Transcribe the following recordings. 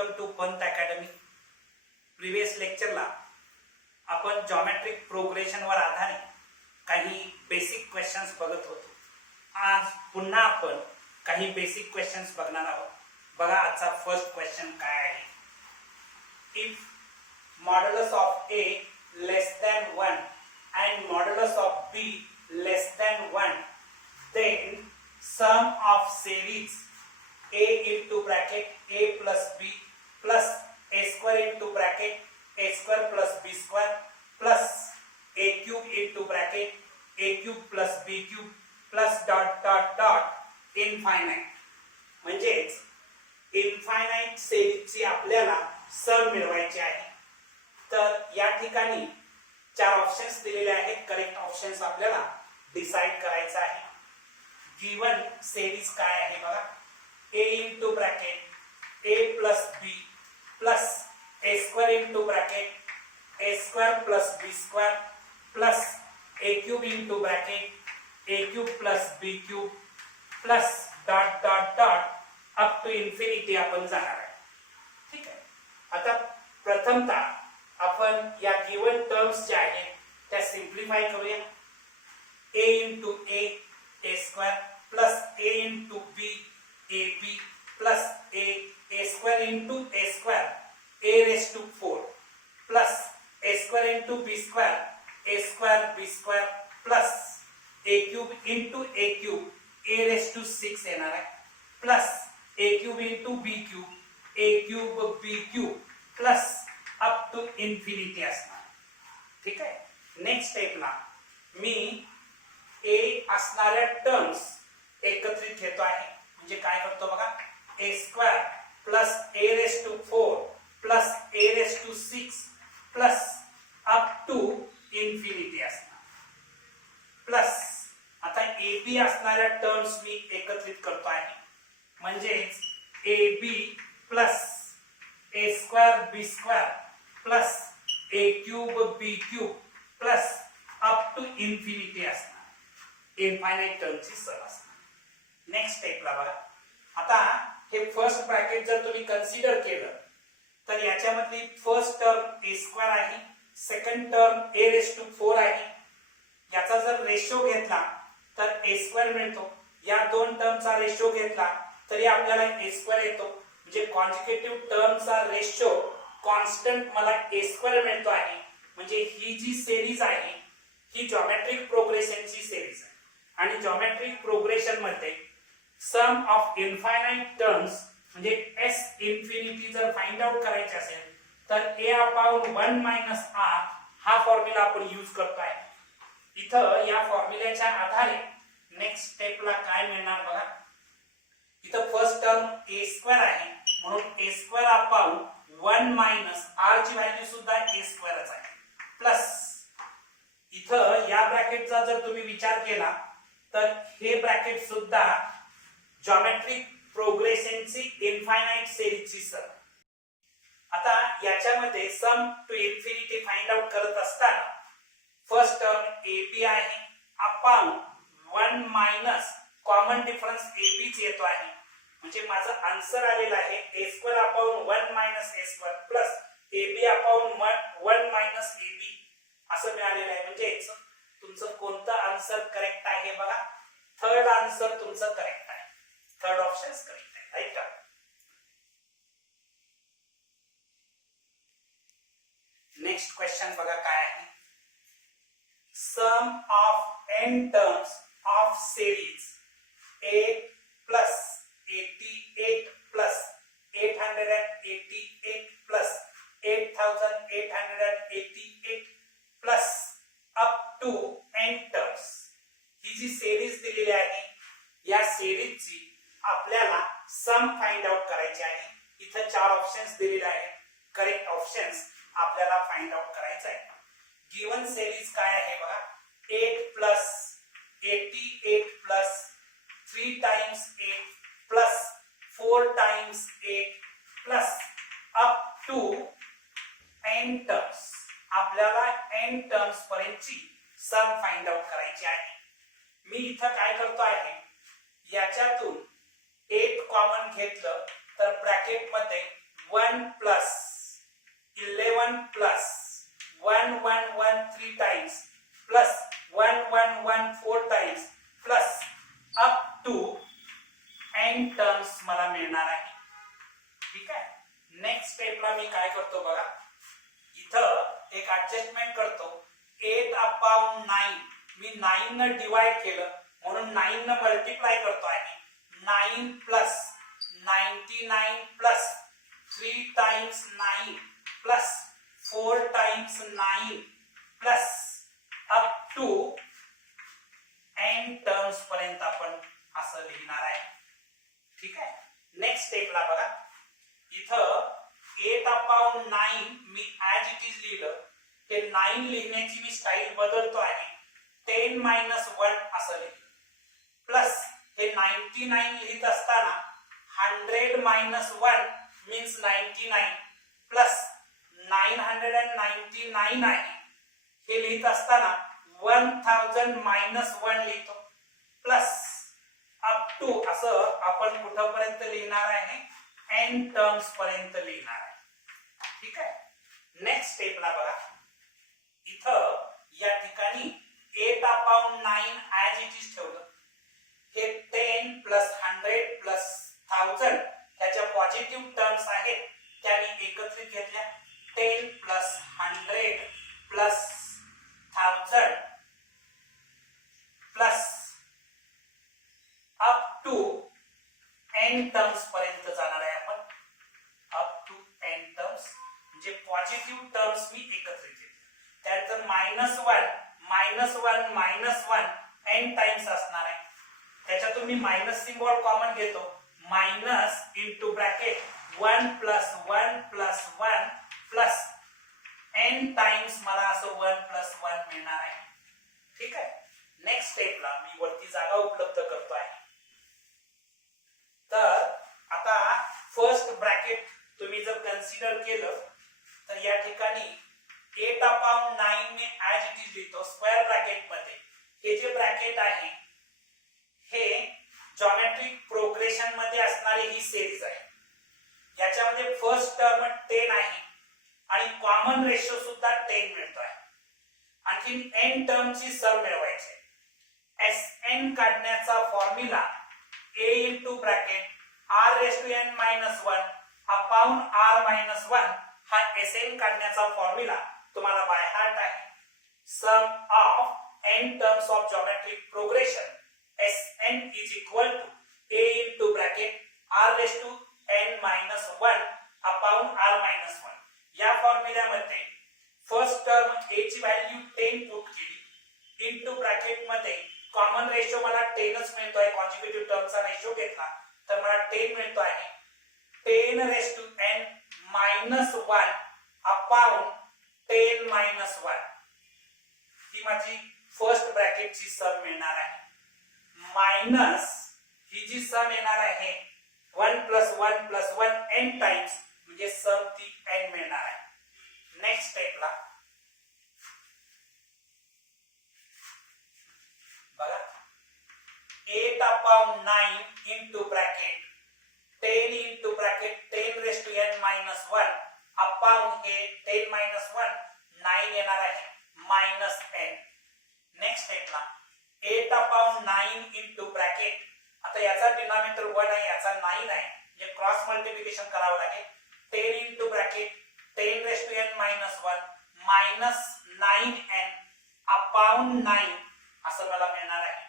Welcome to Pant academy. Previous लेक्चरला आपण geometric progression वर आधारित काही बेसिक क्वेश्चन्स बघत होतो. आज पुन्हा आपण काही बेसिक क्वेश्चन्स बघणार आहोत. बघा आजचा फर्स्ट क्वेश्चन काय आहे. If modulus of a less than 1 and modulus of b less than 1, then sum of series a into bracket a plus b plus a square into bracket a square plus b square plus a cube into bracket a cube plus b cube plus dot dot dot infinite. म्हणजेच infinite सेरीजची आपल्याला सम मिळवायची आहे. तर या ठिकाणी चार options दिलेले आहेत. करेक्ट ऑप्शन्स आपल्याला डिसाइड करायचं आहे. गिवन सेरीज काय आहे बघा. a into bracket a plus b plus a square into bracket a square plus b square plus a cube into bracket a cube plus b cube plus dot dot dot up to infinity आपण जाणार आहे. ठीक आहे. आता प्रथमतः आपण या given terms ज्या आहेत त्या सिंप्लिफाय करूया. a into a square plus a into b ab plus a square into a square a raised to 4 plus a square into b square a square b square plus a cube into a cube a raised to 6 येणार आहे plus a cube into b cube a cube b cube plus up to infinity असणार. ठीक आहे. Next स्टेपला मी a असणाऱ्या terms एकत्रित घेतो आहे. म्हणजे काय करतो बघा. a square plus a raise to 4 plus a raise to 6 plus up to infinity असणार. प्लस आता ab असणाऱ्या टर्म्स मी एकत्रित करतो आहे. म्हणजेच ab plus a square b square plus a cube b cube plus up to infinity असणार. Infinite टर्मची सम असणार. नेक्स्ट स्टेपला बघा. आता हे फर्स्ट ब्रॅकेट जर तुम्ही कन्सिडर केलं तर याच्यामधली फर्स्ट टर्म a स्क्वेअर आहे, second term a raise to 4 आहे. याचा जर रेशो घेतला तर a स्क्वेअर मिळतो. या दोन टर्मचा रेशो घेतला तरी आपल्याला a स्क्वेअर येतो. म्हणजे कॉन्जुगेटिव्ह टर्मचा रेशो कॉन्स्टंट मला a स्क्वेअर मिळतो आहे. म्हणजे ही जी सेरीज आहे ही जॉमेट्रिक प्रोग्रेशनची सेरीज आहे. आणि जॉमेट्रिक प्रोग्रेशन मध्ये सम ऑफ इनफायनाइट टर्म्स म्हणजे s इन्फिनिटी जर फाइंड आउट करायचे असेल तर a अपॉन 1 मायनस r हा फॉर्म्युला आपण यूज करतो आहे. इथं या फॉर्म्युल्याच्या आधारे नेक्स्ट स्टेपला काय मिळणार बघा. इथं फर्स्ट टर्म a स्क्वेअर आहे म्हणून a square upon 1 minus r ची व्हॅल्यू सुद्धा a स्क्वेअरच आहे. प्लस इथं या ब्रॅकेटचा जर तुम्ही विचार केला तर हे ब्रॅकेट सुद्धा जॉमेट्रिक प्रोग्रेशनची इनफायनाइट सेरीजची सम. आता याच्यामध्ये सम टू इन्फिनिटी फाइंड आउट करत असताना फर्स्ट टर्म ab आहे upon 1 minus common difference ab च येतो आहे. म्हणजे माझं आन्सर आलेलं आहे a square upon 1 minus a square plus ab upon 1 minus ab असं मिळालेलं आहे. म्हणजे तुमचं कोणतं आन्सर करेक्ट आहे बघा. थर्ड आन्सर तुमचं करेक्ट आहे. थर्ड ऑप्शन करेक्ट आहे. राईट का. नेक्स्ट क्वेश्चन बघा काय आहे. Sum of n terms of series 8 plus 88 plus 888 plus 8888 plus up to n terms. ही जी सेरीज दिलेली आहे या सेरीजची आपल्याला सम फाइंड आउट करायची आहे. इथं चार ऑप्शन्स दिलेले आहेत. करेक्ट ऑप्शन्स आपल्याला फाइंड आउट करायचं आहे. गिवन सेरीज काय आहे बघा. 8 plus 88 plus 3 times 8 plus 4 times 8 plus up to n terms. आपल्याला n टर्म्स पर्यंतची सम फाइंड आउट करायची आहे. मी इथं काय करतो आहे याच्यातून 8 कॉमन घेतलं तर ब्रॅकेट मध्ये 1 plus 11 plus 1113 times plus 1114 times plus up to n terms मला मिळणार आहे. ठीक आहे. नेक्स्ट स्टेपला मी काय करतो बघा, इथं एक ऍडजस्टमेंट करतो. 8 अपॉन 9 मी 9 न डिवाइड केलं म्हणून 9 न मल्टिप्लाय करतो आहे. 9 plus 99 plus 3 times 9 plus 4 times 9 plus up to n terms पर्यंत आपण असं लिहिणार आहे. ठीक आहे. नेक्स्ट स्टेपला बघा, इथं 8 upon 9 me as it is लिहिलं. ते 9 लिहिण्याची मी स्टाईल बदलतो आहे. 10 मायनस 1 असं लिहिलं प्लस हे 99 लिहित असताना 100 मायनस 1 मीन्स 99 प्लस 999 आहे. हे लिहित असताना 1000 मायनस 1 लिहितो प्लस अप टू असं आपण कुठपर्यंत लिहिणार आहे, n टर्म्स पर्यंत लिहिणार आहे. ठीक आहे. नेक्स्ट स्टेपला बघा, इथं या ठिकाणी 8 अपॉन 9 ऍज इट इज ठेवलं. हे 10 प्लस 100 प्लस 1000 त्याच्या पॉझिटिव्ह टर्म्स आहेत त्याने एकत्रित घेतल्या. 10 plus 100 plus 1000 plus up to n terms पर्यंत जाणार आहे आपण. अप टू n टर्म्स म्हणजे पॉझिटिव्ह टर्म्स मी एकत्रित घेतले. त्यानंतर -1 n टाइम्स असणार आहे. त्याच्यातून मी मायनस सिम्बॉल कॉमन घेतो. Minus into bracket 1 plus 1 plus 1 plus n times मला असं 1 प्लस 1 मिळणार आहे. ठीक आहे. नेक्स्ट स्टेपला मी वरती जागा उपलब्ध करतो आहे. तर आता फर्स्ट ब्रॅकेट तुम्ही जर कन्सिडर केलं तर या ठिकाणी 8 upon 9 me as it is लिहितो स्क्वेअर ब्रॅकेट मध्ये. हे जे ब्रॅकेट आहे हे जॉमेट्रिक प्रोग्रेशन मध्ये असणारी ही सिरीज आहे. याच्यामध्ये फर्स्ट टर्म 10 आहे आणि कॉमन रेशो सुद्धा 10 मिळतो आहे. आणखी n टर्मची सम मिळवायची. Sn काढण्याचा formula a into bracket r raised to n minus 1 upon r minus 1 हा Sn काढण्याचा फॉर्म्युला तुम्हाला बाय हार्ट आहे. Sum of n terms of geometric progression Sn is equal to a into bracket r raised to n minus 1 upon r minus 1. या फॉर्म्युल्यामध्ये first term a ची value 10 put केली into bracket मध्ये common ratio मला 10च मिळतोय. कॉन्जुगेटिव्ह टर्मचा ratio घेतला तर मला 10 मिळतो आहे. 10 raise to n minus 1 upon 10 minus 1 ही माझी फर्स्ट ब्रॅकेटची सम मिळणार आहे. मायनस ही जी सम येणार आहे 1 प्लस 1 प्लस 1 n टाइम्स म्हणजे सम ती n मिळणार आहे. नेक्स्ट स्टेपला बघा 8 upon 9 into bracket 10 into bracket 10 raised to n minus 1 upon हे 10 minus 1 9 येणार आहे minus n. नेक्स्ट स्टेपला 8 upon 9 into bracket आता याचा डिनॉमिनेटर 1 आहे याचा 9 आहे म्हणजे क्रॉस मल्टिप्लिकेशन करावं लागेल. 10 into bracket 10 raised to n minus 1 minus 9n upon 9 असं मला मिळणार आहे.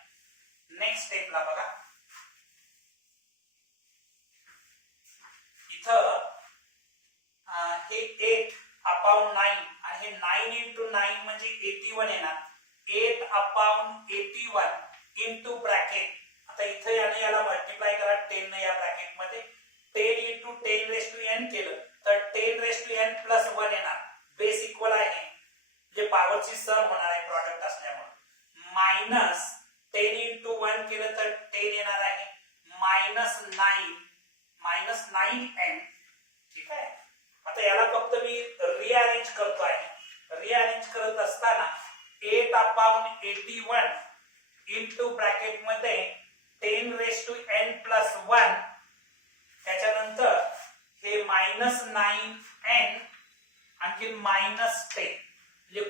नेक्स्ट स्टेपला बघा इथं हे 8 अपॉन 9 आणि हे 9 into 9 म्हणजे 81 येणार. 8 अपॉन 81 into ब्रॅकेट आता इथं याला मल्टिप्लाय करा 10 ने या ब्रॅकेट मध्ये 10 into 10 raised to n केलं तर 10 raised to n plus 1 येणार. बेस इक्वल आहे जे पॉवरची सम होणार आहे प्रॉडक्ट असल्यामुळे. मायनस 10 into 1 केलं तर 10 येणार आहे मायनस 9n. ठीक आहे. आता याला फक्त मी रिअरेंज करतो आहे. रिअरेंज करत असताना 8 अपॉन 81 into ब्रॅकेट मध्ये 10 raised to n plus 1 त्याच्यानंतर हे मायनस -9n आणखी -10 म्हणजे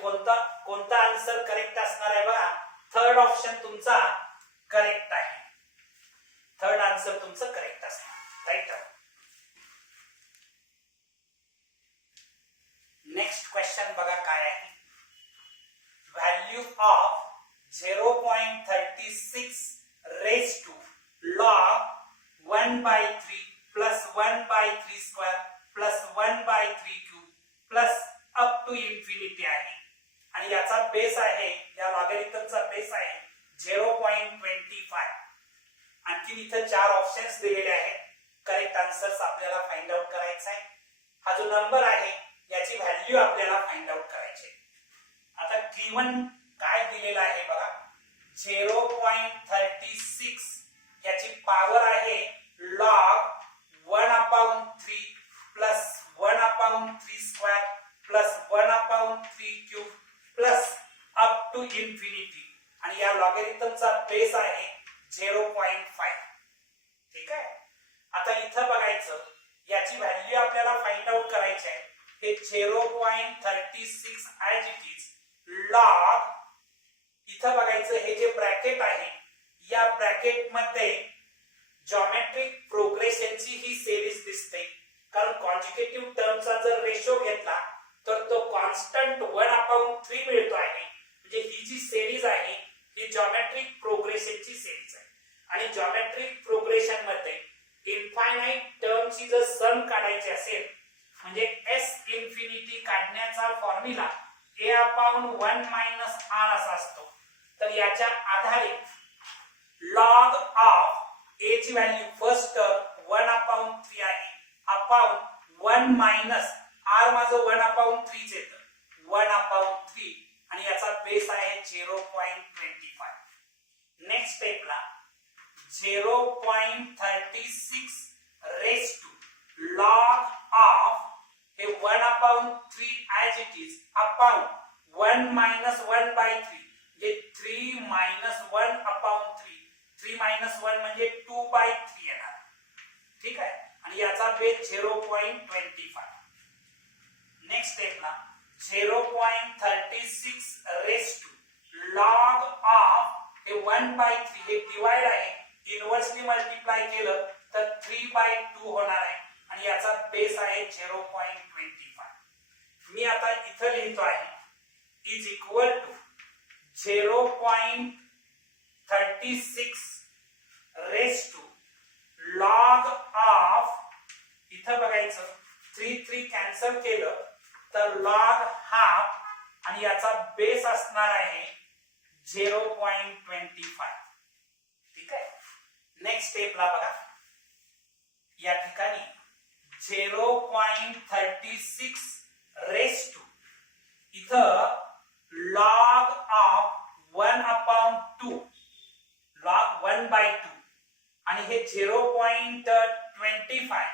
कोणता आन्सर करेक्ट असणार आहे बघा. थर्ड ऑप्शन तुमचा करेक्ट आहे. थर्ड आन्सर तुमचं करेक्ट असणार. राईट. नेक्स्ट क्वेश्चन बघा काय आहे. Value of 0.36 raised to log 1/3 plus 1/3 square plus 1/3 cube plus up to infinity आहे आणि याचा बेस आहे, या लॉगॅरिथमचा बेस आहे 0.25. आणखी इथे 4 ऑप्शन्स दिलेले आहेत. करेक्ट आन्सर्स आपल्याला फाइंड आउट करायचा आहे. हा जो नंबर आहे याची व्हॅल्यू आपल्याला फाइंड आउट करायची आहे. आता गिवन काय दिलेला आहे बघा. 0.36 याची पॉवर आहे log 1/3 plus 1/3 square plus 1/3 cube plus up to infinity आणि या लॉगॅरिथमचा बेस आहे 0.5. ठीक आहे. आता इथं बघायचं याची व्हॅल्यू आपल्याला फाइंड आउट करायची आहे. हे 0.36 ऍज इट इज log, इथं बघायचं हे जे ब्रॅकेट आहे या ब्रॅकेट मध्ये जॉमेट्रिक प्रोग्रेशनची ही सिरीज दिसते. कारण कॉन्जुगेटिव्ह टर्मचा जर रेशो घेतला तर तो कॉन्स्टंट 1/3 मिळतो आहे. म्हणजे ही जी सिरीज आहे ही जॉमेट्रिक प्रोग्रेशनची सिरीज आहे आणि जॉमेट्रिक प्रोग्रेशन मध्ये इन्फायनाइट टर्मची जर सम काढायची असेल म्हणजे s इन्फिनिटी काढण्याचा फॉर्म्युला a/1 - r असा असतो. तर याच्या आधारे log ऑफ a ची व्हॅल्यू फर्स्ट टर्म 1/3 आहे अपॉन 1 - r माझं 1/3 च येतं 1/3 आणि याचा बेस आहे 0.25. नेक्स्ट स्टेपला 0.36 रेज टू log ऑफ हे 1/3 ऍज इट इज अपॉन 1 - 1/3 म्हणजे 3 - 1/3. 3 - 1 म्हणजे 2/3 येणार. ठीक आहे. आणि याचा बेस 0.25. नेक्स्ट स्टेपला 0.36 रेज टू log ऑफ हे 1/3 हे डिवाइड आहे, इनव्हर्सली मल्टिप्लाय केलं तर 3/2 होणार आहे आणि याचा बेस आहे 0.25. मी आता इथं लिहितो आहे is equal to 0.36 raise to log of, इथं बघायचं 3 कॅन्सल केलं तर log हाफ आणि याचा बेस असणार आहे 0.25. ठीक आहे. नेक्स्ट स्टेपला बघा या ठिकाणी 0.36 रेज टू इथं log ऑफ 1/2 log 1/2 आणि हे 0.25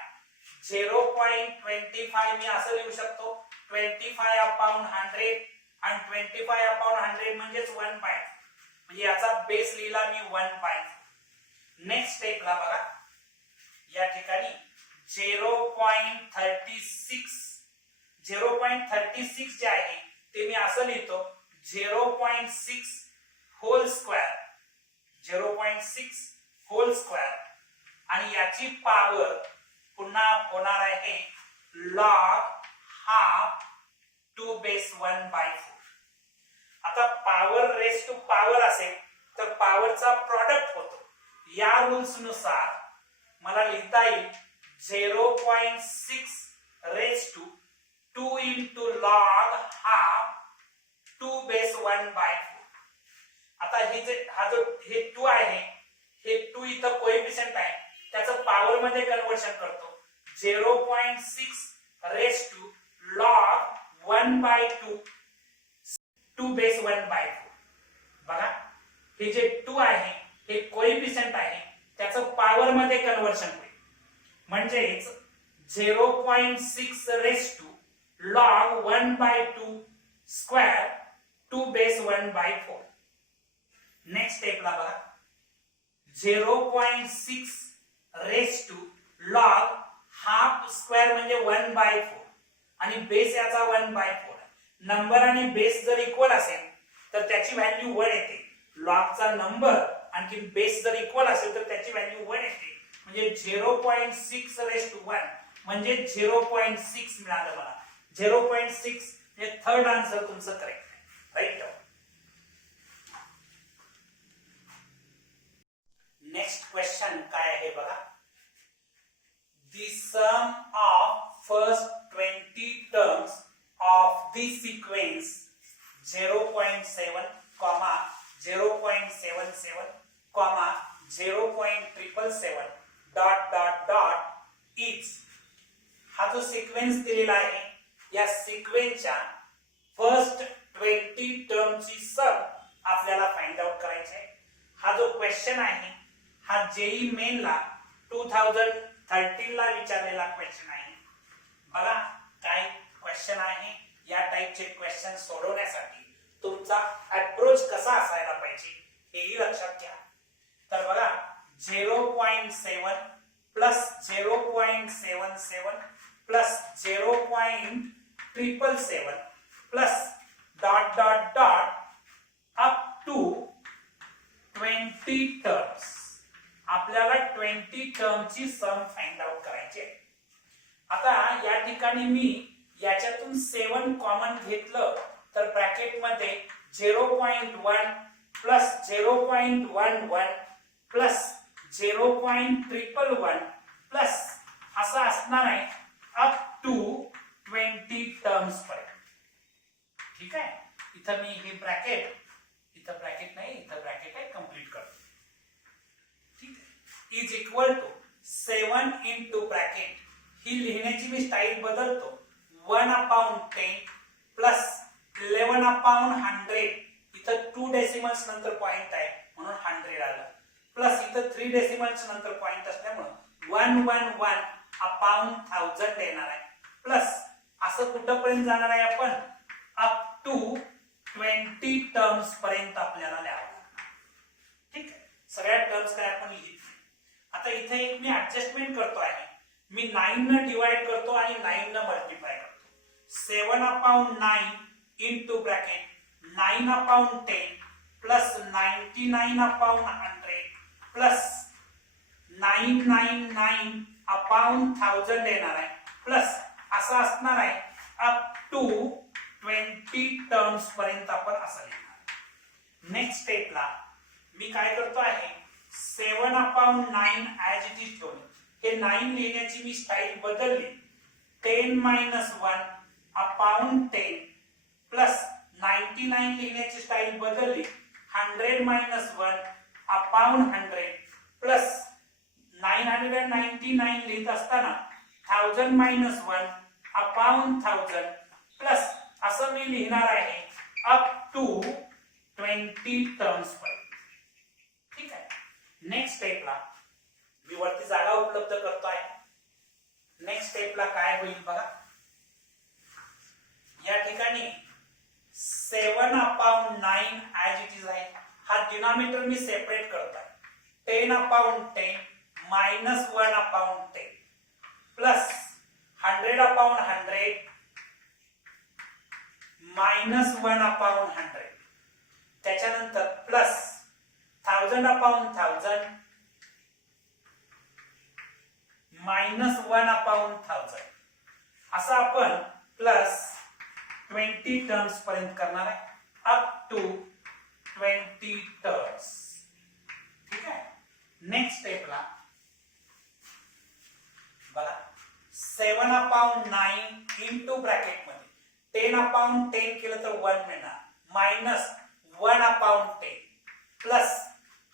मी असं लिहू शकतो 25/100 आणि 25/100 म्हणजेच 1/2 म्हणजे याचा बेस लिहिला मी 1/2. नेक्स्ट स्टेपला बघा या ठिकाणी 0.36 जे आहे ते मी असं लिहितो 0.6 होल स्क्वेअर 0.6 होल स्क्वेअर आणि याची पॉवर पुन्हा होणार आहे log हाफ 2 बेस 1/4. आता पॉवर रेज टू पॉवर असेल तर पॉवरचा प्रॉडक्ट होतो. या रूल्स नुसार मला लिहिता येईल 0.6 raise to 2 into log half 2 base 1/4. आता हे 2 आहे हे 2 इथं कोएफिशियंट आहे त्याचं पॉवर मध्ये कन्वर्शन करतो 0.6 रेज टू log 1/2 2 बेस 1/4. बघा हे जे 2 आहे हे कोएफिशियंट आहे त्याचं पॉवर मध्ये कन्वर्शन होईल म्हणजेच 0.6 raise to log 1/2 square 2 base 1/4. Next स्टेपला बघा 0.6 raise to log half square म्हणजे 1/2 1/4 आणि बेस याचा 1/4. नंबर आणि बेस जर इक्वल असेल तर त्याची व्हॅल्यू 1 येते. लॉगचा नंबर आणखी बेस जर इक्वल असेल तर त्याची व्हॅल्यू 1 येते. म्हणजे 0.6 म्हणजे 0.6 मिळालं मला. 0.6 हे थर्ड आन्सर तुमचं करेक्ट आहे. राईट. नेक्स्ट क्वेश्चन काय आहे बघा. The sum of first 20 terms of the sequence 0.7, 0.77, 0.777 is. हा जो सिक्वेन्स दिलेला आहे या सिक्वेन्सच्या फर्स्ट 20 टर्मची सम आपल्याला फाइंड आउट करायची आहे. हा जो क्वेश्चन आहे हा जेई मेनला 2013 ला विचारलेला क्वेश्चन आहे. बघा काय क्वेश्चन आहे. या टाइपचे क्वेश्चन सोडवण्यासाठी तुमचा अप्रोच कसा असायला पाहिजे हेही लक्षात घ्या. तर बघा 0.7 plus 0.77 plus 0.777 plus dot dot dot up to 20 terms. आपल्याला 20 टर्मची सम फाइंड आउट करायची आहे. आता या ठिकाणी मी याच्यातून 7 कॉमन घेतलं तर ब्रॅकेट मध्ये 0.1 प्लस 0.11 प्लस 0.111 प्लस असं असणार आहे अप टू 20 टर्म्स पर्यंत. ठीक आहे. इथं मी हे ब्रॅकेट, इथं ब्रॅकेट नाही, इथं ब्रॅकेट आहे, कंप्लीट करतो. Is equal to 7 into bracket. ही लिहिण्याची मी स्टाईल बदलतो. 1/10 प्लस 11/100. इथं 2 डेसिमल्स नंतर पॉइंट आहे म्हणून 100 आलं. प्लस इथं 3 डेसिमल्स नंतर पॉइंट असल्यामुळे 111/1000 येणार आहे. प्लस असं कुठपर्यंत जाणार आहे आपण अप टू 20 टर्म्स पर्यंत आपल्याला लिहावं लागणार. ठीक आहे. सगळ्या टर्म्स काय आपण लिहित. आता इथे एक मी ऍडजस्टमेंट करतो आहे. मी 9 न डिवाइड करतो आणि 9 न मल्टिप्लाय करतो. 7/9 इंटू ब्रॅकेट 9/10 प्लस 99/100 प्लस 999/1000 येणार आहे. प्लस असं असणार आहे अप टू 20 टर्म्स पर्यंत आपण असं लिहिणार. नेक्स्ट स्टेपला मी काय करतो आहे 7/9 ऍज इट इज ठेवलं. हे 9 लिहिण्याची मी स्टाईल बदलली. 10-1/10 प्लस 99 लिहिण्याची स्टाईल बदलली. 100-1/100 प्लस 999 लिहित असताना 1000-1/1000 प्लस असं मी लिहिणार आहे अप टू 20 टर्म्स पर्यंत. ठीक आहे. नेक्स्ट स्टेपला मी वरती जागा उपलब्ध करतो आहे. नेक्स्ट स्टेपला काय होईल बघा. या ठिकाणी 7/9 ऍज इट इज आहे. हा डिनॉमिनेटर मी सेपरेट करतो आहे. 10/10 मायनस 1/10 प्लस 100/100 मायनस 1/100 त्याच्यानंतर प्लस 1000/1000 मायनस 1/1000 असं आपण प्लस 20 टर्म्स पर्यंत करणार आहे अप टू 20 टर्म्स. ठीक आहे. नेक्स्ट स्टेपला बघा 7/9 इंटू ब्रॅकेट मध्ये 10/10 केलं तर 1 मिळणार मायनस 1/10 प्लस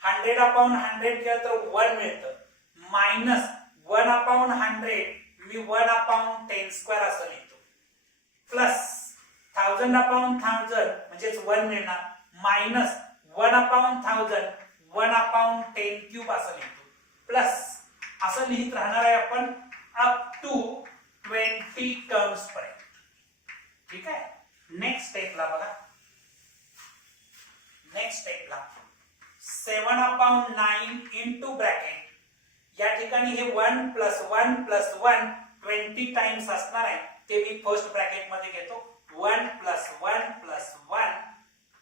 100/100 केलं तर 1 मिळतं मायनस 1/100 मी 1/10 स्क्वेअर असं लिहितो प्लस 1000/1000 म्हणजेच 1 मिळणार मायनस 1/1000 1/10 क्यूब असं लिहितो प्लस असं लिहित राहणार आहे आपण अप टू 20 टर्म्स पर्यंत. ठीक आहे. नेक्स्ट स्टेपला बघा. नेक्स्ट स्टेपला 7/9 इंटू ब्रॅकेट या ठिकाणी हे 1 प्लस 1 प्लस 1 20 टाइम्स असणार आहे ते मी फर्स्ट ब्रॅकेट मध्ये घेतो. 1 प्लस 1 प्लस 1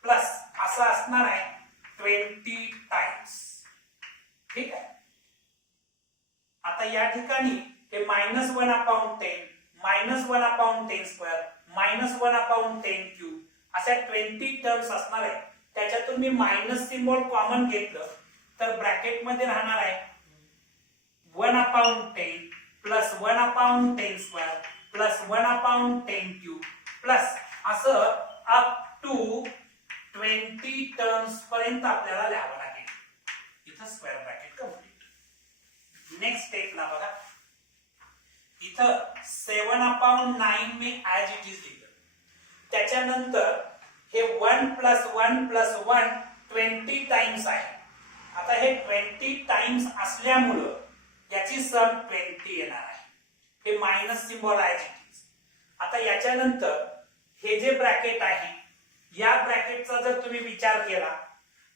प्लस असं असणार आहे 20 टाइम्स. ठीक आहे. आता या ठिकाणी हे -1/10 -1/10 स्क्वेअर -1/10 क्यूब अशा 20 टर्म्स असणार आहे. त्याच्यातून मी मायनस सिम्बॉल कॉमन घेतलं तर ब्रॅकेट मध्ये राहणार आहे 1/10 plus 1/10 square plus 1/10 cube plus असं अप टू 20 टर्म्स पर्यंत आपल्याला लिहावं लागेल. इथं स्क्वेअर ब्रॅकेट कंप्लीट. नेक्स्ट स्टेपला बघा, इथं 7/9 मी ऍज इट इज लिहिलं. त्याच्यानंतर हे 1 प्लस 1 प्लस 1 20 टाइम्स आहे. आता हे 20 टाइम्स असल्यामुळं याची सम 20 येणार आहे. हे minus symbol as it is. आता याच्यानंतर हे जे ब्रॅकेट आहे या ब्रॅकेटचा जर तुम्ही विचार केला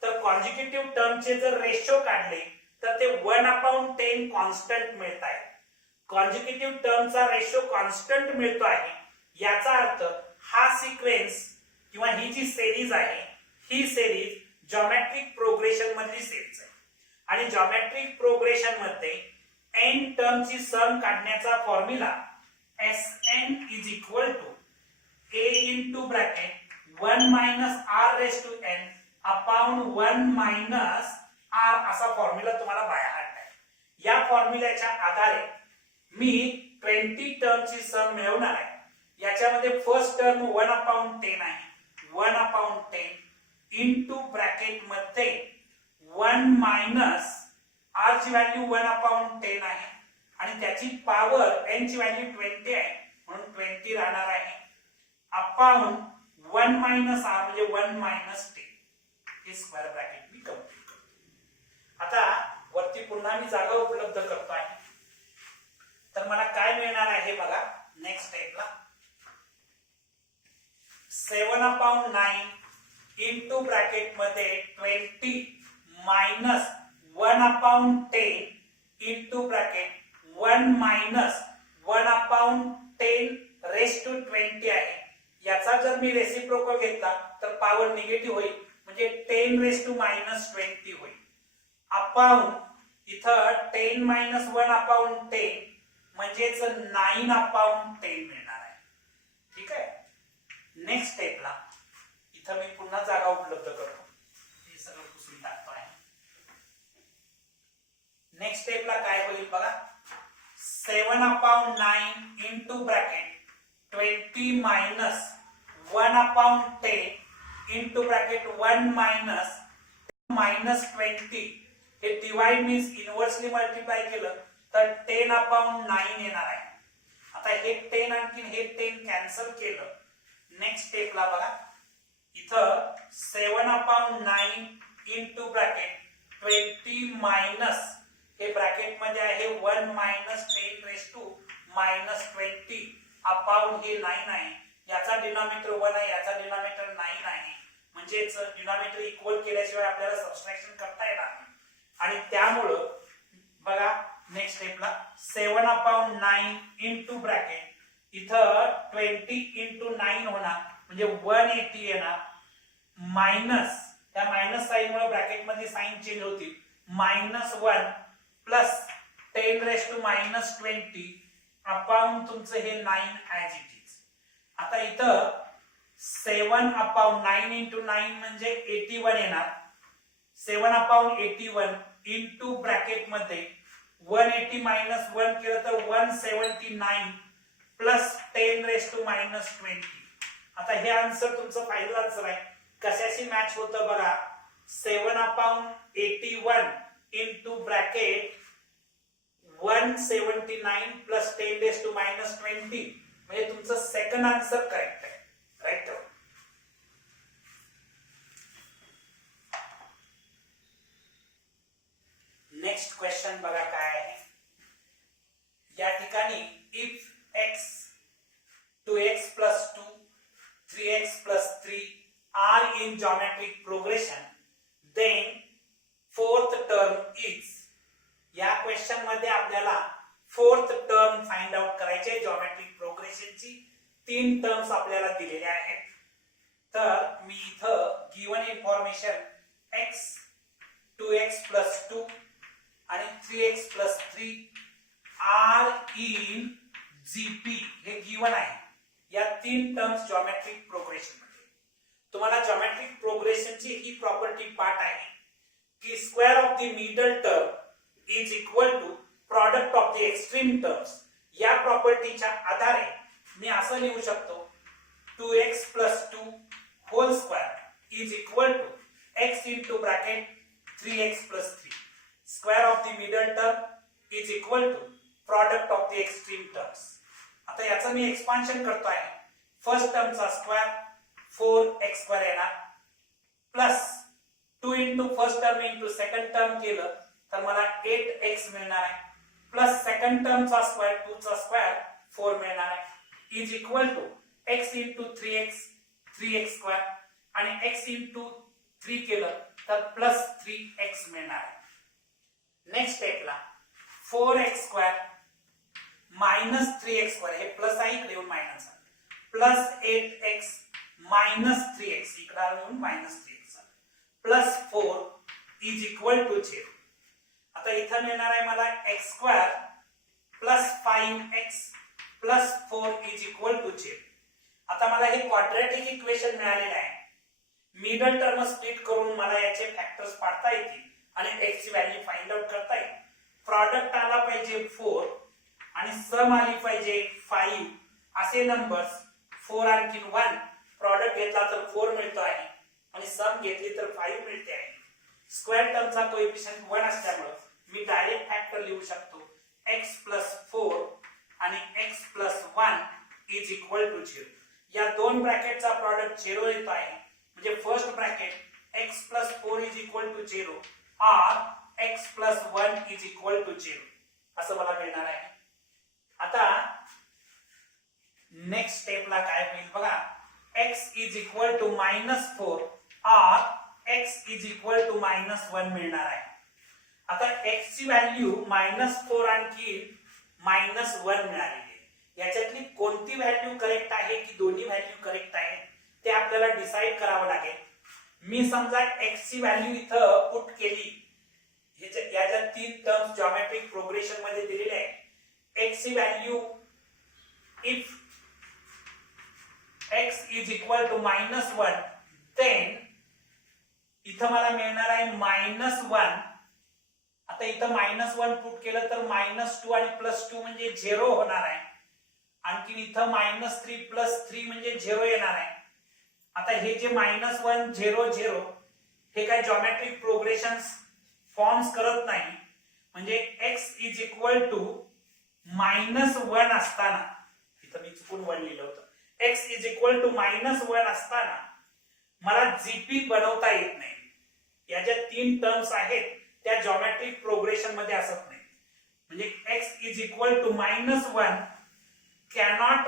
तर कॉन्जिक्युटिव्ह टर्मचे जर रेशो काढले तर ते 1/10 कॉन्स्टंट मिळत आहे. कॉन्जिक्युटिव्ह टर्मचा रेशो कॉन्स्टंट मिळतो आहे याचा अर्थ हा सिक्वेन्स किंवा ही जी सिरीज आहे ही सिरीज जॉमेट्रिक प्रोग्रेशन मधली सिरीज आहे. आणि जॉमेट्रिक प्रोग्रेशन मध्ये n टर्मची सम काढण्याचा formula Sn is equal to a into bracket 1 minus r raise to n upon 1 minus r असा फॉर्म्युला तुम्हाला बाय हार्ट आहे. या फॉर्म्युल्याच्या आधारे मी 20 टर्मची सम मिळवणार आहे. याच्यामध्ये फर्स्ट टर्म 1/10 आहे. 1/10 इंटू ब्रॅकेट मध्ये 1 मायनस r ची व्हॅल्यू 1/10 आहे आणि त्याची पॉवर n ची व्हॅल्यू 20 आहे म्हणून 20 राहणार आहे अपॉन 1 मायनस r म्हणजे 1 मायनस 10. हे स्क्वेअर ब्रॅकेट मी कंप्लीट करतो. आता वरती पुन्हा मी जागा उपलब्ध करतो आहे. तर मला काय मिळणार आहे बघा नेक्स्ट स्टेपला 7/9 इंटू ब्रॅकेट मध्ये 20 minus 1/10 into bracket 1 minus 1/10 raise to 20 आहे. याचा जर मी रेसिप्रोकल घेतला तर पॉवर निगेटिव्ह होईल म्हणजे 10 रेस टू मायनस 20 होईल अपॉन इथं 10 मायनस 1/10 म्हणजेच 9/10 मिळणार आहे. ठीक आहे. नेक्स्ट स्टेपला इथं मी पुन्हा जागा उपलब्ध करतो. हे सगळं पुसून टाकतो आहे. नेक्स्ट स्टेपला काय होईल बघा 7/9 into bracket 20 minus 1/10 into bracket 1 minus -20 हे डिवाइड मीन्स इनव्हर्सली मल्टिप्लाय केलं तर 10/9 येणार आहे. आता हे 10 आणखी हे 10 कॅन्सल केलं. नेक्स्ट स्टेपला बघा इथं 7/9 इंटू ब्रॅकेट 20 मायनस हे ब्रॅकेट मध्ये आहे 1 मायनस 10 रेस टू -20 अपॉन हे 9 आहे. याचा डिनॉमिनेटर 1 आहे याचा डिनॉमिनेटर 9 आहे म्हणजेच डिनॉमिनेटर इक्वल केल्याशिवाय आपल्याला सबट्रॅक्शन करता येणार नाही. आणि त्यामुळं बघा नेक्स्ट स्टेपला 7/9 इंटू ब्रॅकेट इथं 20 इंटू 9 होणार म्हणजे 180 येणार मायनस त्या मायनस साइन मुळे ब्रॅकेट मध्ये साइन चेंज होतील -1 प्लस 10 रेस टू -20 अपॉन तुमचं हे 9 ऍज इट इज. आता इथं 7/9 इंटू 9 म्हणजे 81 येणार. 7/81 इंटू ब्रॅकेट मध्ये 180 मायनस 1 केलं तर 179 प्लस 10 रेस टू -20. आता हे आन्सर तुमचं फायनल आन्सर आहे. कशाशी मॅच होतं बघा 7/81 into bracket 179 plus 10 raise to -20 म्हणजे तुमचं सेकंड आन्सर करेक्ट आहे. राईट. नेक्स्ट क्वेश्चन बघा काय आहे. या ठिकाणी if x 2x plus 2 3x plus 3 are in geometric progression then fourth term is. या क्वेश्चन मध्ये आपल्याला फोर्थ टर्म फाइंड आउट करायचे जॉमेट्रिक प्रोग्रेशनची. 3 टर्म्स आपल्याला दिलेल्या आहेत. तर मी इथं गिवन इन्फॉर्मेशन x 2x + 2 आणि 3x + 3 आर इन जीपी हे गिवन आहे. या 3 टर्म्स जॉमेट्रिक प्रोग्रेशन मध्ये. तुम्हाला जॉमेट्रिक प्रोग्रेशनची ही प्रॉपर्टी पाठ आहे की square of the middle term is equal to product of the extreme terms. या प्रॉपर्टीच्या आधारे मी असं लिहू शकतो 2x + 2 whole square is equal to x into bracket 3x + 3. Square of the middle term is equal to product of the extreme terms. आता याचं मी expansion करतो आहे. फर्स्ट टर्मचा स्क्वेअर 4x² येणार plus 2 into first term into second term केलं तर मला 8x मिळणार आहे प्लस सेकंड टर्मचा स्क्वेअर 2 चा स्क्वेअर 4 मिळणार आहे is equal to x into 3x 3x² आणि x into 3 केलं तर प्लस 3x मिळणार आहे. नेक्स्ट स्टेपला 4x² मायनस 3x² हे प्लस आहे इकडे येऊन minus plus 8x minus 3x इकडे येऊन minus 3x plus 4 is equal to 0. आता इथं मिळणार आहे मला x² plus 5x plus 4 is equal to 0. आता मला हे क्वाड्रॅटिक इक्वेशन मिळालेलं आहे. मिडल टर्म स्प्लिट करून मला याचे फॅक्टर्स पाडता येतील आणि x ची व्हॅल्यू फाइंड आउट करता येईल. प्रॉडक्ट आला पाहिजे 4 आणि सम आली पाहिजे 5. असे नंबर्स 4 आणखी 1 प्रॉडक्ट घेतला तर 4 मिळतो आहे आणि सम घेतली तर 5 मिळते आहे. स्क्वेअर टर्मचा कोएफिशियंट 1 असल्यामुळे मी डायरेक्ट फॅक्टर लिहू शकतो x + 4 आणि x + 1 इज इक्वल टू 0. या दोन ब्रॅकेटचा प्रॉडक्ट 0 येतो आहे म्हणजे first bracket x + 4 is equal to 0 और x + 1 इज इक्वल टू 0 असं मला मिळणार आहे. आता नेक्स्ट स्टेपला काय होईल बघा. x इज इक्वल टू -4 और x इज इक्वल टू -1 मिळणार आहे. आता x ची व्हॅल्यू -4 आणखी -1 मिळालेली आहे. याच्यातली कोणती व्हॅल्यू करेक्ट आहे की दोन्ही व्हॅल्यू करेक्ट आहे ते आपल्याला डिसाइड करावं लागेल. मी समजा x ची व्हॅल्यू इथं पुट केली. या ज्या 3 टर्म्स जॉमेट्रिक प्रोग्रेशन मध्ये दिलेले आहे. x ची value if x is equal to -1 then इथं मला मिळणार आहे -1. आता इथं -1 पुट केलं तर -2 आणि +2 म्हणजे 0 होणार आहे. आणखी इथं -3 + 3 म्हणजे 0 येणार आहे. आता हे जे -1 0 0 हे काय जॉमेट्रिक प्रोग्रेशन्स फॉर्म्स करत नाही. म्हणजे x इज इक्वल टू -1 असताना इथं मी चुकून 1 लिहिलं होतं. x इज इक्वल टू -1 असताना मला जीपी बनवता येत नाही. या ज्या 3 टर्म्स आहेत त्या जॉमेट्रिक प्रोग्रेशन मध्ये असत नाही. म्हणजे x is equal to -1 cannot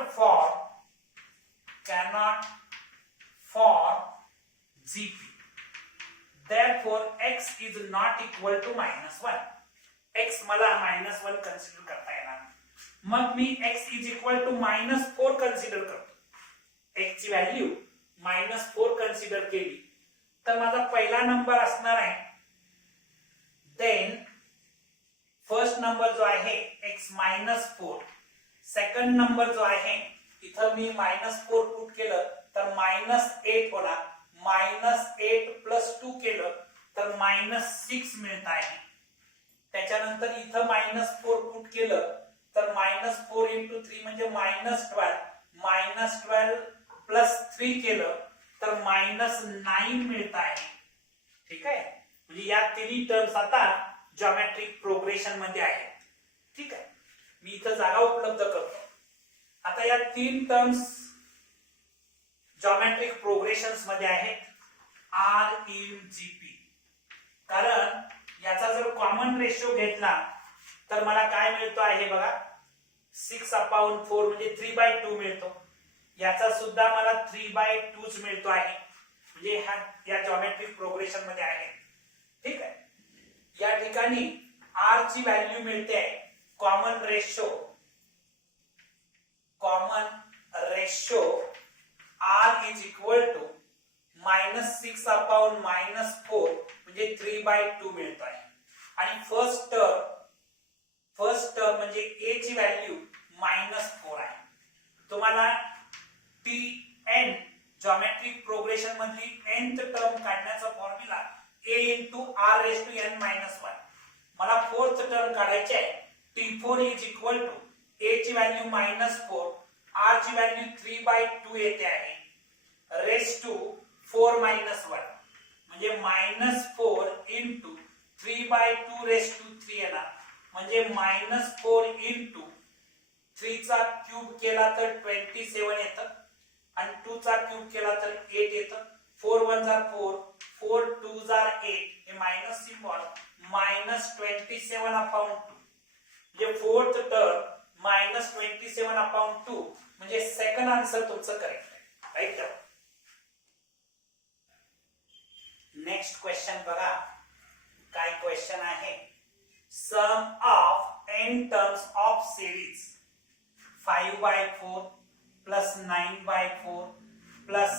for GP. Therefore x is not equal to -1. x मला -1 कन्सिडर करता येणार. मग मी x is equal to -4 consider करतो. x ची व्हॅल्यू -4 कन्सिडर केली तर माझा पहिला नंबर असणार आहे. देन फर्स्ट नंबर जो आहे x -4. सेकंड नंबर जो आहे इथं मी -4 पुट केलं तर -8 होणार. -8 + 2 केलं तर -6 मिळत आहे. त्याच्यानंतर इथं -4 पुट केलं तर -4 × 3 म्हणजे -12. -12 + 3 केलं तर -9 मिळत आहे. ठीक आहे. म्हणजे या तिन्ही टर्म्स आता जॉमेट्रिक प्रोग्रेशन मध्ये आहेत. ठीक आहे. मी इथं जागा उपलब्ध करतो. आता या 3 टर्म्स जॉमेट्रिक प्रोग्रेशन्स मध्ये आहेत R in GP. कारण याचा जर कॉमन रेशो घेतला तर मला काय मिळतो आहे बघा 6/4 म्हणजे 3/2 मिळतो. याचा सुद्धा मला 3/2 मिळतो आहे. म्हणजे हा या जॉमेट्रिक प्रोग्रेशन मध्ये आहे. ठीक आहे. या ठिकाणी R ची व्हॅल्यू मिळते आहे common ratio R is equal to -6/-4 म्हणजे 3/2 मिळतो आहे. आणि फर्स्ट टर्म म्हणजे a ची व्हॅल्यू -4 आहे. तुम्हाला Tn जॉमेट्रिक प्रोग्रेशन मधली nth टर्म काढण्याचा फॉर्म्युला a × r⁻n−1. मला फोर्थ टर्म काढायची आहे. T4 is equal to a ची व्हॅल्यू -4, r ची व्हॅल्यू 3/2 येते आहे, रेस टू 4 - 1 म्हणजे -4 × 3/2 रेस टू 3 येणार, म्हणजे -4 × 3 चा क्यूब केला तर 27 येतं आणि 2 चा क्यूब केला तर 8 येतं. 4 × 1 = 4, 4 × 2 = 8, हे मायनस सिम्बॉल -27/2 म्हणजे फोर्थ टर्म -27/2 म्हणजे सेकंड आन्सर तुमचं करेक्ट आहे. राईट. नेक्स्ट क्वेश्चन बघा. काय क्वेश्चन आहे? Sum of n terms of series 5/4 plus 9/4 plus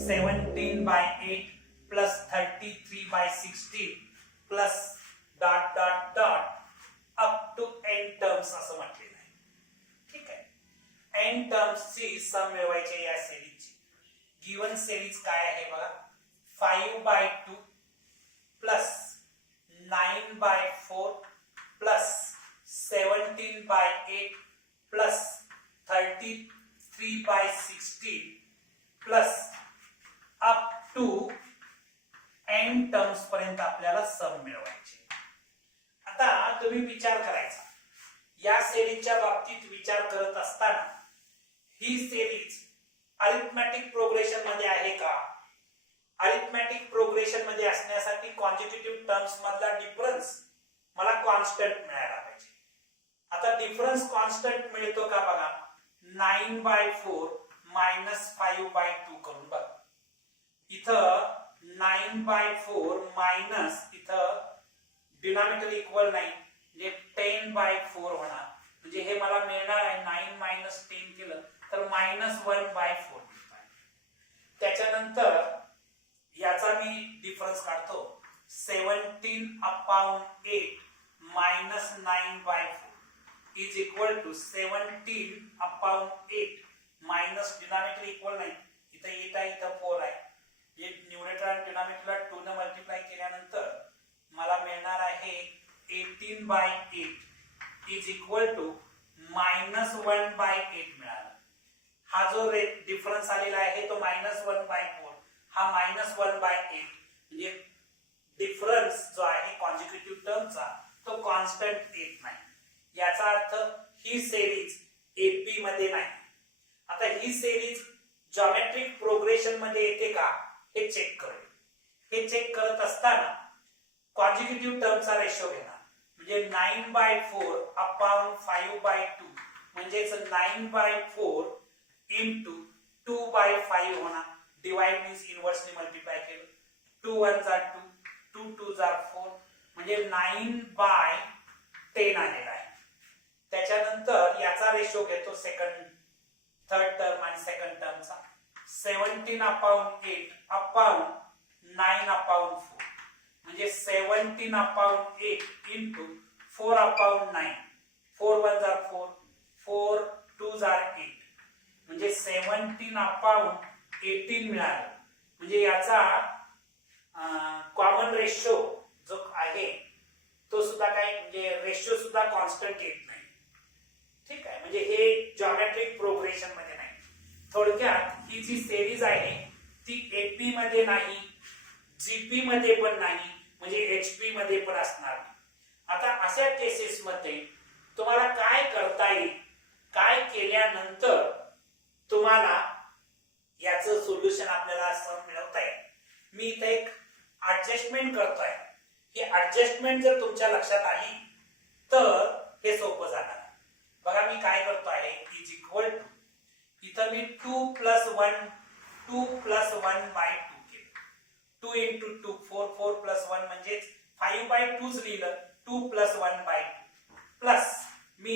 17/8 plus 33/16 plus ... up to n terms असं म्हटलेलं आहे. ठीक आहे. n टर्म्सची सम मिळवायची या सिरीजची. गिवन सिरीज काय आहे बघा. 5/2 plus 9/4 plus 17/8 plus 33/16 plus up to n terms पर्यंत आपल्याला सम मिळवायचे. आता तुम्ही विचार करायचा. या सिरीजच्या बाबतीत विचार करत असताना ही सिरीज अरिथमेटिक प्रोग्रेशन मध्ये आहे का? अरिथमेटिक प्रोग्रेशन मध्ये असण्यासाठी कॉन्जिक्युटिव्ह टर्म्स मधला डिफरन्स मला कॉन्स्टंट मिळायला पाहिजे. आता डिफरन्स कॉन्स्टंट मिळतो का बघा. 9/4 - 5/2 करून बघा. इथं 9/4 मायनस इथं डिनॉमिनेटर इक्वल नाही म्हणजे 10/4 होणार. म्हणजे हे मला मिळणार आहे 9 - 10 केलं तर -1/4 मिळत आहे. त्याच्यानंतर याचा मी डिफरन्स काढतो. 17/8 - 9/4 is equal to 17/8 minus denominator equal नाही. इथं 8 आहे, इथं 4 आहे. हे न्यूमरेटर आणि डिनॉमिनेटरला 2 ने मल्टिप्लाय केल्यानंतर मला मिळणार आहे 18/8 इज इक्वल टू -1/8 मिळाला. हा जो डिफरन्स आलेला आहे तो -1/4, हा -1/8 म्हणजे डिफरन्स जो आहे कॉन्जिक्युटिव्ह टर्मचा तो कॉन्स्टंट येत नाही. याचा अर्थ ही सिरीज एपी मध्ये नाही. आता ही सिरीज जॉमेट्रिक प्रोग्रेशन मध्ये येते का हे चेक करूया. हे चेक करत असताना कॉन्जिक्युटिव्ह टर्मचा रेशो घेणार. म्हणजे 9/4/5/2 म्हणजेच 9/4 × 2/5 होणार. डिवाइड मीन्स इनवर्सली मल्टिप्लाय केलं. 2 × 1 = 2, 2 × 2 = 4 म्हणजे 9/10 आलेला आहे. त्याच्यानंतर याचा रेशो घेतो थर्ड टर्म आणि सेकंड टर्मचा. 17/8/9/4 म्हणजे 17/8 × 4/9. 4 × 1 = 4, 4 × 2 = 8 म्हणजे 17/18 मिळालं. म्हणजे याचा कॉमन रेशो जो आहे तो सुद्धा काय म्हणजे रेशो सुद्धा कॉन्स्टंट येत नाही. ठीक आहे. म्हणजे हे जॉमेट्रिक प्रोग्रेशन मध्ये नाही. थोडक्यात ही जी सिरीज आहे ती एपी मध्ये नाही, जीपी मध्ये पण नाही, म्हणजे एचपी मध्ये पण असणार नाही. आता अशा केसेस मध्ये तुम्हाला काय करता येईल, काय केल्यानंतर तुम्हाला याचं सोल्युशन आपल्याला सम मिळवता येईल. मी इथे एक ऍडजस्टमेंट करतोय. ही ऍडजस्टमेंट जर तुमच्या लक्षात आली तर हे सोपं जाणार. बघा मी काय करतो आहे इज इक्वल टू इथं मी 2 + 1 केलं. 2 × 2 4 + 1 म्हणजे 5/2 लिहिलं. 2 + 1/2 प्लस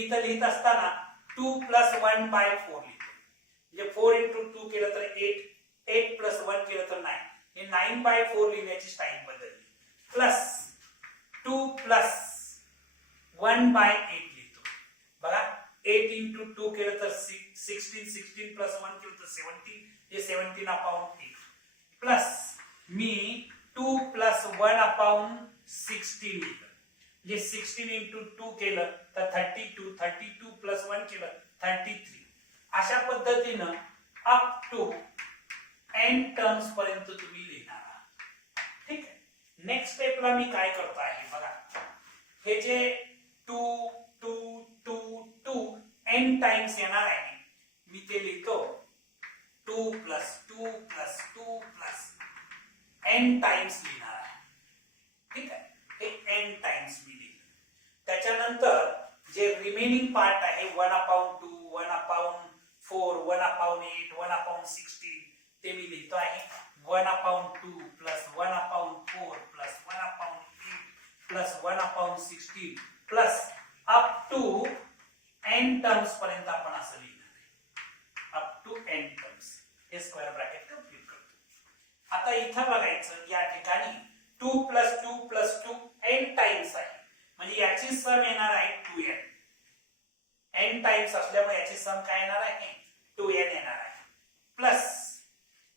मी इथं लिहित असताना 2 + 1/4 लिहितो. म्हणजे 4 × 2 केलं तर 8, 8 + 1 केलं तर 9. हे 9/4 लिहिण्याची स्टाईल बदलली. प्लस 2 + 1/8 लिहितो. बघा 8 × 2 केलं तर 16, 16 + 1 केलं तर 17, हे 17/8. प्लस मी 2 + 1/16 लिहिलं. म्हणजे 16 × 2 केलं तर 32, 32 + 1 केलं 33. अशा पद्धतीनं अप टू n टर्म्स पर्यंत तुम्ही लिहिणार आहात. ठीक आहे. नेक्स्ट स्टेपला मी काय करतो आहे बघा, हे जे 2 2 2 2 n टाइम्स येणार आहे, मी ते लिहितो 2 + 2 + 2 + n टाइम्स लिहिणार आहे. ठीक आहे. हे n टाइम्स मी लिहिलं. त्याच्यानंतर जे रिमेनिंग पार्ट आहे 1/2, 1/4, 1/8, 1/16 ते मी लिहितो आहे 1/2 + 1/4 + 1/8 + 1/16 plus up to n terms पर्यंत आपण असं लिहिणार आहे. Up to n terms. हे स्क्वेअर ब्रॅकेट कंप्लीट करतो. आता इथं बघायचं, या ठिकाणी 2 + 2 + 2 n टाइम्स आहे, म्हणजे याची सम येणार आहे 2n. n टाइम्स असल्यामुळे याची सम काय येणार आहे 2n येणार आहे. प्लस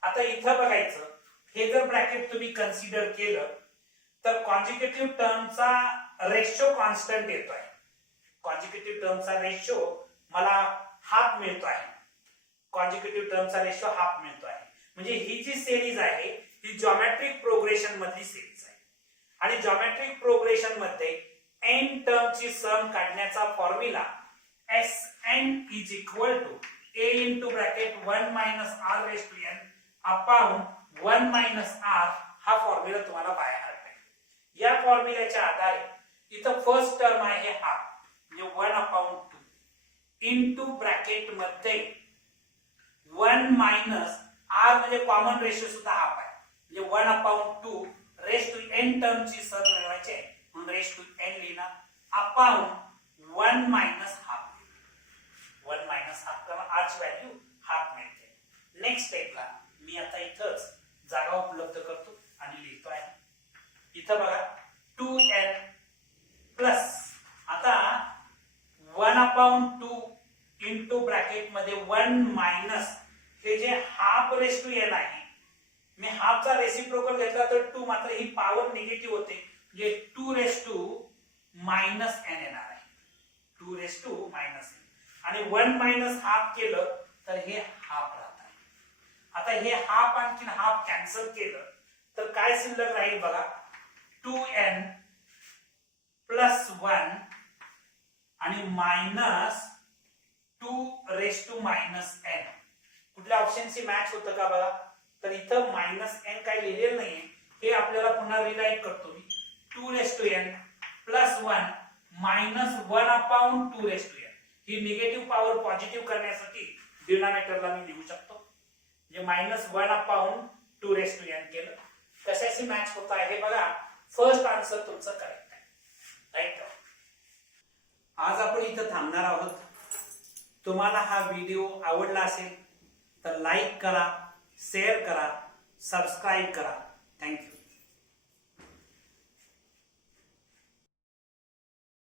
आता इथं बघायचं, हे जर ब्रॅकेट तुम्ही कन्सिडर केलं तर कॉन्जिक्युटिव्ह टर्मचा रेशो कॉन्स्टंट येतो आहे. कॉन्जिक्युटिव्ह टर्मचा रेशो मला हाफ मिळतो आहे. कॉन्जिक्युटिव्ह टर्मचा रेशो हाफ मिळतो आहे. म्हणजे ही जी सिरीज आहे ही जॉमेट्रिक प्रोग्रेशन मधली सिरीज आहे. आणि जॉमेट्रिक प्रोग्रेशन मध्ये n टर्मची सम काढण्याचा formula Sn = a × bracket 1 - r⁻n upon 1 - r. हा फॉर्म्युला तुम्हाला बाय हार्ट आहे. या फॉर्म्युल्याच्या आधारे इथं फर्स्ट टर्म आहे हाफ, म्हणजे 1/2 इनटू ब्रॅकेट मध्ये 1 - r, म्हणजे कॉमन रेशो सुद्धा हाफ आहे, म्हणजे 1/2 रेस टू n टर्मची सम मिळवायची आहे म्हणून रेस टू n लिहिणार अपॉन 1 - हाफ. 1 - हाफ किंवा r ची व्हॅल्यू हाफ मिळते. नेक्स्ट स्टेपला मी आता इथंच जागा उपलब्ध करतो आणि लिहितो आहे. इथं बघा 2n प्लस आता 1/2 इनटू ब्रॅकेट मध्ये 1 मायनस हे जे हाफ रेस टू n आहे, मी हाफचा रेसिप्रोकल घेतला तर 2, मात्र ही पॉवर निगेटिव्ह होते, म्हणजे 2 रेस टू -n येणार आहे. 2 रेस टू -n आणि 1 - हाफ केलं तर हे हाफ राहत आहे. आता हे हाफ आणखी हाफ कॅन्सल केलं तर काय शिल्लक राहील बघा, 2n + 1 आणि -2 रेस टू -n. कुठल्या ऑप्शनशी मॅच होतं का बघा, तर इथं -n काही लिहिलेलं नाहीये. हे आपल्याला पुन्हा रिराईट करतो मी. 2 raise to n + 1 - 1/2 raise to n. ही निगेटिव्ह पॉवर पॉझिटिव्ह करण्यासाठी डिनॉमिनेटरला मी लिहू शकतो, म्हणजे -1/2 रेस टू n केलं. कशाशी मॅच होत आहे हे बघा. फर्स्ट आन्सर तुमचं करेक्ट आहे. राईट. आज आपण इथं थांबणार आहोत. तुम्हाला हा व्हिडिओ आवडला असेल तर लाईक करा, शेअर करा, सबस्क्राईब करा. थँक्यू.